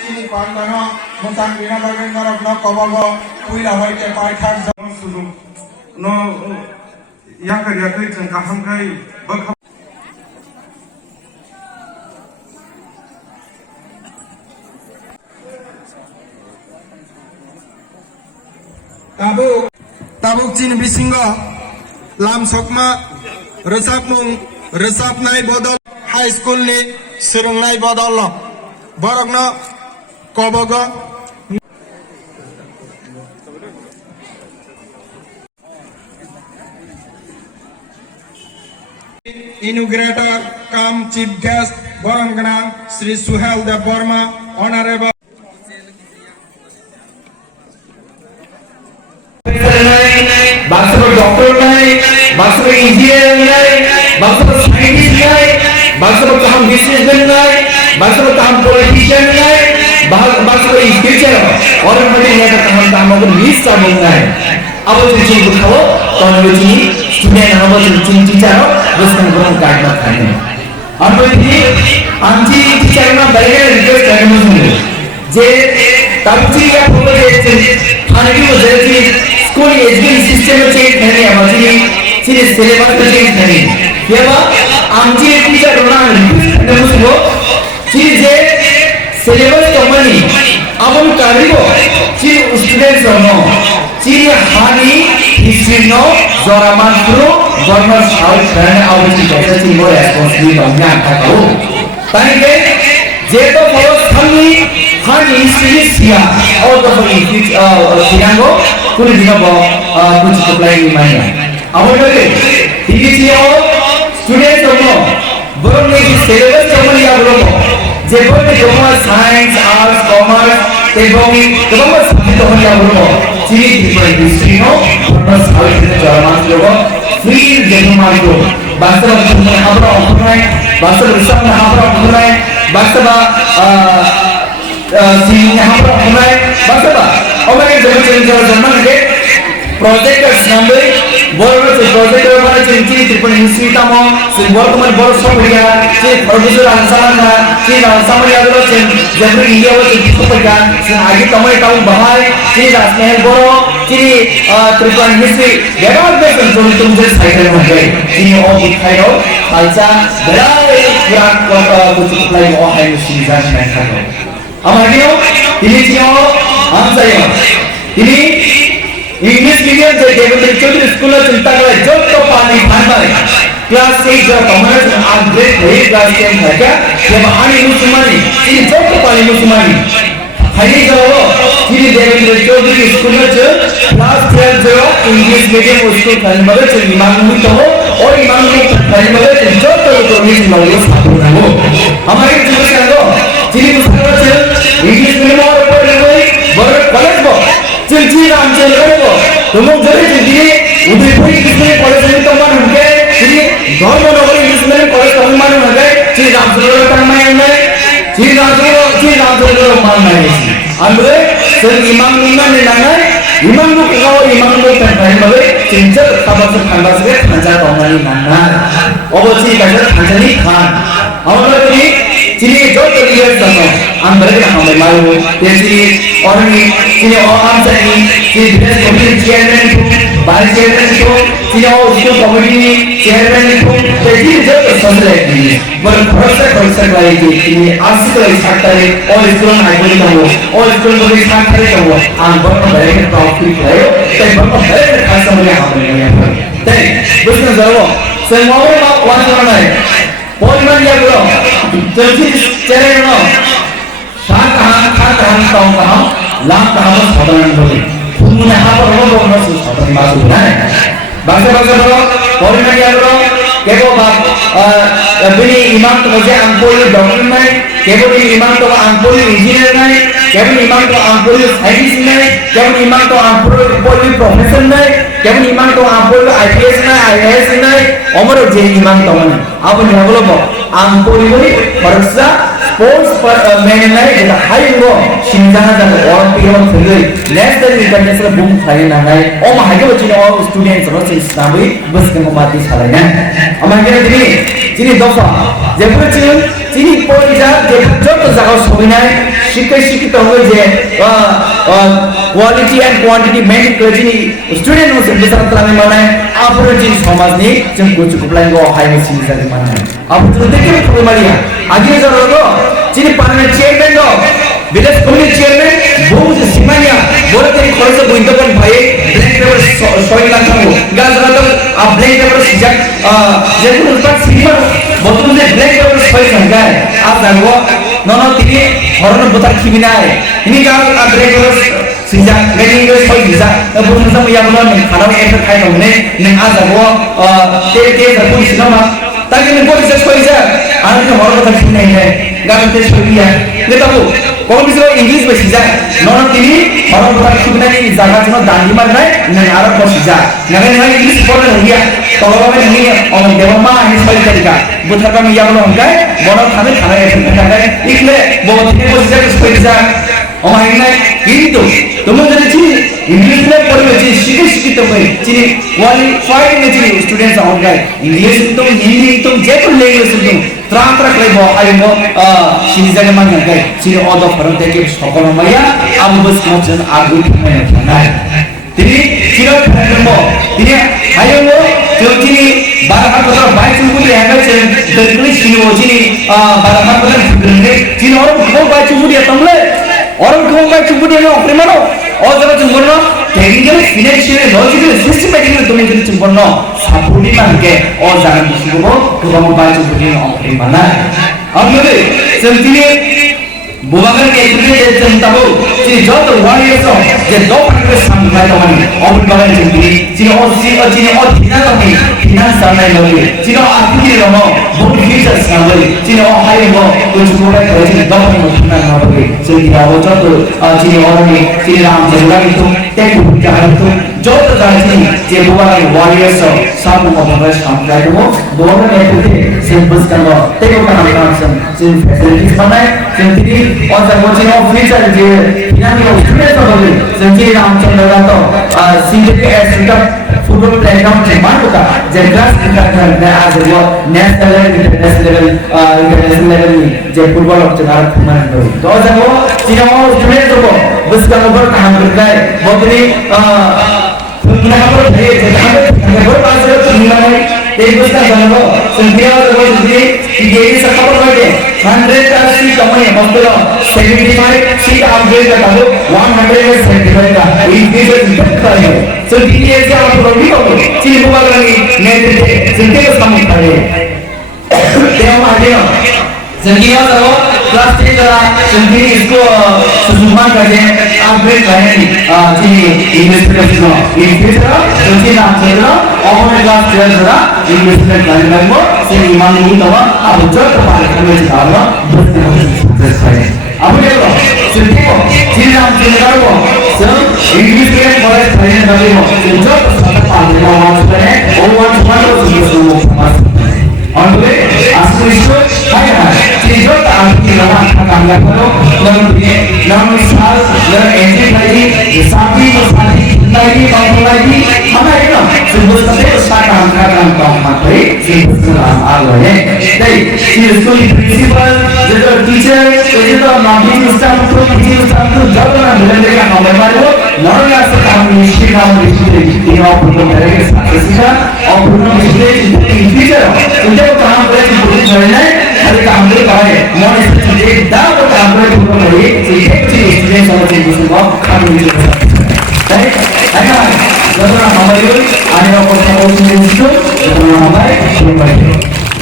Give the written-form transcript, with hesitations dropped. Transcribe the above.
chini pandano musang bina bagen norok no kobogo puila hoite paithak sujuk no yang kerja kerja kaham kai berkham tabuk chin bisingo lam sokma resap nai bodol high school ni sirung nai bodol lo borok no kobogo inaugurator kam chief guest borong ganang Sri Suhel Dev Burma honorable bangsa doktor naik, bangsa engineer naik, bangsa scientist naik, bangsa taham businessman naik, bangsa taham politician naik, bangsa teacher orang macam ni taham orang list taham naik. Apa tu berkau? Tahun ini student apa tu teacher, bukan orang guide macam ni. Apa ini? Anji teacher mana bayar request kerana macam je tapi ya pula je hari ini jadi school education system change नहीं है बच्ची चीज़ syllabus change नहीं क्या बा आमची teacher orang ने मुझको चीज़ syllabus कमानी अब हम करीबो चीज़ students नो चीज़ हानी history नो ज़रा मात्रो government house करने अब चीज़ कैसे चीज़ वो responsibility हमने आता हो ताकि जे तो follow थंगी हानी history सिया और तो फिर सियांगो कुछ दिन कुछ अप्लाई नहीं मायना अब बोले ठीक है स्टूडेंट्स लोगों बरों ने सिलेबस चमड़ी आप लोगों जेबों में जोमा साइंस आर्ट्स कॉमर्स तेबोंगी तेबोंगी सब्जेक्ट होने आप लोगों चीज़ डिफरेंट हिस्ट्री नो बस हाल के जर्मन लोगों फ्री जर्मन लोगों बास्ता में हमारा ऑफलाइन बास्ता में रिसर्च में हमारा ऑफलाइन बास्ता में सीन हमारा ऑफलाइन बास्ता में और मैं जर्मन के प्रोजेक्टर्स नंबर बोर्ड से प्रोजेक्टर वाले चिंची त्रिपुरा हिस्ट्री तमो सिंबल कुमार बोर्ड सब बढ़िया चे प्रोड्यूसर अंसामान ना चे अंसामान याद लो चे जनरल इंडिया वो चिंची सब बढ़िया चे आगे तमो टाउन बाहर चे रास्मेल बोरो चे त्रिपुरा हिस्ट्री याद में संतोष तुम जैसे साइकिल में गए चे और दिखाई हो अलसा बड़ा एक कुछ अप्लाई हो है सीजन में खाओ हमारे ये चीज़ों हम सही ini English medium से डेवलप चौधरी स्कूल में चिंता करे जो तो पानी भांडा है क्लास 8 जो कॉमर्स में आज ग्रेड है क्लास 10 है क्या ये महानी मुसलमानी ये जो तो पानी मुसलमानी हरी जो ये डेवलप चौधरी स्कूल में जो क्लास 12 जो इंग्लिश मीडियम उसको करने वाले जो इमाम मुझ तो और इमाम मुझ करने वाले जो तो इंग्लिश नॉलेज साथ हो हमारे जीवन से लो जिन्हें मुसलमान इंग्लिश मीडियम और पढ़ने वाले बड़े कॉलेज में चिंची राम चल रहे हो तुम लोग जरूर चिंची उदयपुर किसने कॉलेज में तो मान होंगे चिंची घर में लोग किसने कॉलेज तो मान होंगे चिंची राम चल रहे हो मान होंगे चिंची राम चल रहे हो मान होंगे अंदर सर इमाम ने लाना इमाम को क्या हो इमाम को पहले वाले चिंचा तब से खंडा से खंडा तो हमारी लाना और वो चिंची कैसे खंडनी खान और लोग चिंची जो तो ये सब अंदर के हमें मालूम ये चिंची और चिंची और हम सही चिंची बिजनेस कम्युनिटी चेयरमैन को बाइस चेयरमैन को चिंची और उसको कम्युनिटी चेयरमैन को तो ये जो तो समझ रहे हैं मगर भरोसा वाली चिंची आज से तो इस्तेमाल करें और स्कूल में आइए तो वो और स्कूल में इस्तेमाल करें तो वो आम बच्चों बड़े के प्रॉफिट रहे तो बच्चों बड़े के खास समझ आ रहे हैं तो बिजनेस जरूर सेवाओं में वांच करना है पॉलिमर या बोलो चिंची चेयरमैन नो शांत कहां ताऊ कहां लाभ कहां बस साधारण बोले तुमने यहाँ पर वो लोग बस साधारण बात बोलना है बाकी बोलो पॉलिमर या बोलो केवल बात बिनी इमाम तो मुझे अंकोली डॉक्टर नहीं केवल इमाम तो अंकोली इंजीनियर नहीं केवल इमाम तो अंकोली साइंटिस्ट नहीं केवल इमाम तो अंकोली प्रोफेसर नहीं केवल इमाम तो अंकोली आईपीएस नहीं आईएएस नहीं अमर जे इमाम तो नहीं आप यहाँ बोलो अंकोली बोली परसा स्पोर्ट्स पर मैंने नहीं जैसा हाई वो शिंजाना जब और पीरों फिर नेशनल इंटरनेशनल बूम खाई ना गए और महागे बच्चे ने और स्टूडेंट्स लोग से इस्लामी बस के मुकाबले सारे हैं हमारे जिन्हें दफा जब बच्चे जिन्हें पोलिसा जब जो तो जगह सोने শিক্ষিত হয়ে যে quality and quantity maintain করে যিনি student হচ্ছে বেসার তালামে মানে আপনার যে সমাজনি जों কুচকুপ্লাইঙ্গ হাইমে সিনিজাকে মানে আপনার দেখে খবর মারিয়া আগে যারা যিনি পার্লামেন্ট চেয়ারম্যান দ ভিলেজ কমিটি চেয়ারম্যান বহু যে সিমানিয়া বড় থেকে খরচ বইন্দপন ভাই ব্ল্যাক পেপার 6 লাখ থাকবো গাজরা তো ব্ল্যাক পেপার সিজাক যেগুলো উৎপাদ সিনিমা বর্তমানে ব্ল্যাক পেপার 6 সংখ্যায় আপ জানবো নন তিনি হরণ বোতার খিবিনায় তিনি গাল ব্ল্যাক পেপার সিজাক মেনিং কে 6 সিজাক বুঝুন সাম ইয়াগুলো খানাও একটা খাই ননে নে আ জানবো তে জানবো সিনেমা তাকে নে বলছে 6 সিজাক আর কি হরণ বোতার খিবিনাই নে গালতে 6 ইয়া নে তাবো কোন কিছু ইংলিশ বেশি যায় নন তিনি হরণ বোতার খিবিনাই জায়গা জন্য দাঁড়ি মার নাই নে আর বসি যা নামে নাই ইংলিশ বলে হইয়া তবে নি অন দেবমা আনি 6 তারিখা বুঝার কাম ইয়াগুলো হংকায় বড় খানে খানা এসে থাকে ইকলে বড় থেকে বসে যায় 6 সিজাক অমাইনাই কিন্তু তুমি যদি চিনি ইংলিশ में পড়বে যে শিক্ষিত হয়ে চিনি কোয়ালিফাইড में চিনি স্টুডেন্টস হংকায় ইংলিশ তো হিন্দি তো যে কোন ল্যাঙ্গুয়েজ তো ত্রাণ রাখলেই আইবো সিনিজাকে মানে হংকায় চিনি অদ ফরম থেকে সকল মাইয়া আবু বস কোচন আগু মানে নাই তিনি চিরো খানবো তিনি হাইবো চিনি বারহাট কথা বাইক চুগুলি হ্যাঙ্গাছে দলগুলি চিনি চিনি বারহাট কথা চিনি और को bike চুগুলি তমলে orang kembali ke budaya orang primano, orang jaga cumberno, technically, financially, logically, systematically, tu menjadi cumberno, sabudi mangke, orang jaga musuhmu, kita mau baca budaya orang primana. Ambil, sentini, bukan kayak tahu, si jauh warriors so, jadi dua perkara sampai tahu ni, orang bagai sentini, si orang tidak tahu, tidak sampai lagi, si orang aktif lama, bukan future sampai, si orang high lama, tu cuma kerja si dua perkara sampai. Jadi awal jatuh, jadi orang ni, jadi ram jalan itu, tekuk jalan itu, jatuh jalan ini, jadi bukan warriors so, sama orang sampai itu, dua orang itu simple sekali, tekuk kan orang sem, facilities mana, jadi orang macam orang future je, ini orang student tu, jadi ram jalan itu, CDPS kita football playground cuma tu kan, jadi class kita kan ada juga national level, international level ni, jadi football orang cakap mana tu, tu orang Cina mau student tu, bus kalau bertahan berkai, begini, kita kalau dari jalan, kita berpasal tu nilai, tapi bus kalau sendiri atau sendiri, ini sekarang berapa? 100 seat kami, maksudnya 75 seat upgrade kalau 175 dah, ini bisa berkali. So ini aja orang perlu tahu, Cina bukan lagi net sendiri sama kali. Tengok ada. Sendiri atau kelas 3 dah sendiri इसको सुसुमान करके upgrade करें जी investment को in future सच्ची नाम से ना और class 12 जरा इन्वेस्टमेंट करने लगो से ईमान नहीं तो अब जो तो पाले करने चाहना बस सक्सेस करें अब देखो सच्ची को जी नाम से करो सब इन्वेस्टमेंट फॉरेस्ट करने लगो जो तो सब पाले का वाच करें और वाच मारो सुसुमान और बोले आसुरिशो हाय हाय चीजों का आपकी लगा काम करो लंग साल लंग एंट्री लगी साथी तो साथी लगी बात लगी हमारे ना सुबह से स्टार्ट काम मत करें सिंपल आ गए नहीं स्कूल प्रिंसिपल जो टीचर जो नॉटी सिस्टम तो जब ना मिलने का काम मारो नॉर्मल से काम निश्चित काम निश्चित ये आप लोग करेंगे साथ और पूर्ण निश्चित टीचर जब काम करें पूरी करना है हर काम में कराए मन से एक दाव काम करें पूरा करिए एक चीज स्टूडेंट समझ के उसको काम नहीं कर सकते है ना जब हमारे आने वाला पर्सन को सुनिश्चित तो हमारे